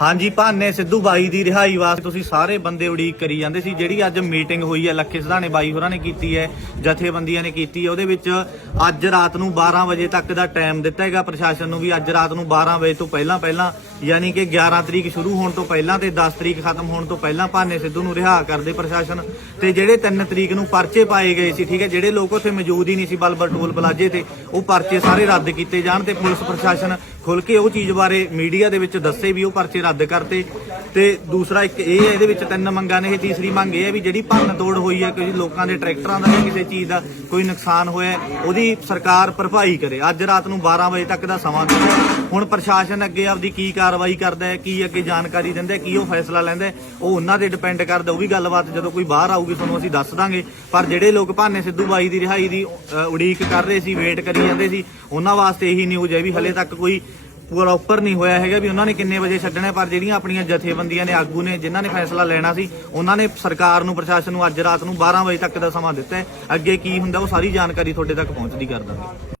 ਹਾਂਜੀ, ਭਾਨੇ ਸਿੱਧੂ ਬਾਈ ਦੀ ਰਿਹਾਈ ਵਾਸਤੇ ਤੁਸੀਂ ਸਾਰੇ ਬੰਦੇ ਉਡੀਕ ਕਰੀ ਜਾਂਦੇ ਸੀ। ਜਿਹੜੀ ਅੱਜ ਮੀਟਿੰਗ ਹੋਈ ਹੈ, ਲੱਖੇ ਸਿਧਾਣੇ ਬਾਈ ਹੋਰਾਂ ਨੇ ਕੀਤੀ ਹੈ, ਜਥੇਬੰਦੀਆਂ ਨੇ ਕੀਤੀ ਹੈ, ਉਹਦੇ ਵਿੱਚ ਅੱਜ ਰਾਤ ਨੂੰ 12 ਵਜੇ ਤੱਕ ਦਾ ਟਾਈਮ ਦਿੱਤਾ ਹੈਗਾ। ਪ੍ਰਸ਼ਾਸਨ ਨੂੰ ਵੀ ਅੱਜ ਰਾਤ ਨੂੰ 12 ਵਜੇ ਤੋਂ ਪਹਿਲਾਂ ਪਹਿਲਾਂ ਯਾਨੀ ਕਿ 11 ਤਰੀਕ ਸ਼ੁਰੂ ਹੋਣ ਤੋਂ ਪਹਿਲਾਂ ਤੇ 10 ਤਰੀਕ ਖਤਮ ਹੋਣ ਤੋਂ ਪਹਿਲਾਂ ਭਾਨੇ ਸਿੱਧੂ ਨੂੰ ਰਿਹਾ ਕਰਦੇ ਪ੍ਰਸ਼ਾਸਨ। ਤੇ ਜਿਹੜੇ 3 ਤਰੀਕ ਨੂੰ ਪਰਚੇ ਪਾਏ ਗਏ ਸੀ, ਠੀਕ ਹੈ, ਜਿਹੜੇ ਲੋਕ ਉੱਥੇ ਮੌਜੂਦ ਹੀ ਨਹੀਂ ਸੀ ਬਲਬਲ ਟੋਲ ਪਲਾਜੇ ਤੇ, ਉਹ ਪਰਚੇ ਸਾਰੇ ਰੱਦ ਕੀਤੇ ਜਾਣ ਤੇ ਪੁਲਿਸ ਪ੍ਰਸ਼ਾਸਨ ਖੁੱਲ ਕੇ ਉਹ ਚੀਜ਼ ਬਾਰੇ ਮੀਡੀਆ ਦੇ ਵਿੱਚ ਦੱਸੇ ਵੀ ਉਹ ਪਰਚੇ ਰੱਦ ਕਰਤੇ। ਤੇ ਦੂਸਰਾ ਇੱਕ ਇਹ ਹੈ, ਇਹਦੇ ਵਿੱਚ ਤਿੰਨ ਮੰਗਾਂ ਨੇ, ਇਹ ਤੀਸਰੀ ਮੰਗ ਇਹ ਹੈ ਵੀ ਜਿਹੜੀ ਭੰਨ ਤੋੜ ਹੋਈ ਹੈ ਕਿਸੇ ਲੋਕਾਂ ਦੇ ਟਰੈਕਟਰਾਂ ਦਾ ਜਾਂ ਕਿਸੇ ਚੀਜ਼ ਦਾ ਕੋਈ ਨੁਕਸਾਨ ਹੋਇਆ, ਉਹਦੀ ਸਰਕਾਰ ਭਰਪਾਈ ਕਰੇ। ਅੱਜ ਰਾਤ ਨੂੰ 12 ਵਜੇ ਤੱਕ ਦਾ ਸਮਾਂ ਦਿੱਤਾ ਹੁਣ ਪ੍ਰਸ਼ਾਸਨ ਅੱਗੇ ਆਪਦੀ ਕੀ ਕਰ ਕਾਰਵਾਈ ਕਰਦਾ ਹੈ ਕੀ ਅੱਗੇ ਜਾਣਕਾਰੀ ਦਿੰਦਾ ਹੈ ਕੀ ਉਹ ਫੈਸਲਾ ਲੈਂਦਾ ਹੈ, ਉਹ ਉਹਨਾਂ ਤੇ ਡਿਪੈਂਡ ਕਰਦਾ ਉਹ ਵੀ ਗੱਲਬਾਤ ਜਦੋਂ ਕੋਈ ਬਾਹਰ ਆਊਗੀ ਤੁਹਾਨੂੰ ਅਸੀਂ ਦੱਸ ਦਾਂਗੇ। ਪਰ ਜਿਹੜੇ ਲੋਕ ਭਾਨੇ ਸਿੱਧੂ ਬਾਈ ਦੀ ਰਿਹਾਈ ਦੀ ਅ, ਉਡੀਕ ਕਰ ਰਹੇ ਸੀ ਵੇਟ ਕਰੀ ਜਾਂਦੇ ਸੀ ਉਹਨਾਂ ਵਾਸਤੇ ਇਹੀ ਨਿਊਜ਼ ਹੈ ਵੀ ਹਲੇ ਤੱਕ ਕੋਈ ਪ੍ਰੋਪਰ ਨਹੀਂ ਹੋਇਆ ਹੈਗਾ ਵੀ ਉਹਨਾਂ ਨੇ ਕਿੰਨੇ ਵਜੇ ਛੱਡਣਾ ਹੈ, ਪਰ ਜਿਹੜੀਆਂ ਆਪਣੀਆਂ ਜਥੇਬੰਦੀਆਂ ਨੇ ਆਗੂ ਨੇ ਜਿਨ੍ਹਾਂ ਨੇ ਫੈਸਲਾ ਲੈਣਾ ਸੀ ਉਹਨਾਂ ਨੇ ਸਰਕਾਰ ਨੂੰ ਪ੍ਰਸ਼ਾਸਨ ਨੂੰ ਅੱਜ ਰਾਤ ਨੂੰ 12 ਵਜੇ ਤੱਕ ਦਾ ਸਮਾਂ ਦਿੱਤਾ ਹੈ। ਅੱਗੇ ਕੀ ਹੁੰਦਾ ਉਹ ਸਾਰੀ ਜਾਣਕਾਰੀ ਤੁਹਾਡੇ ਤੱਕ ਪਹੁੰਚਦੀ ਕਰ ਦਾਂਗੇ।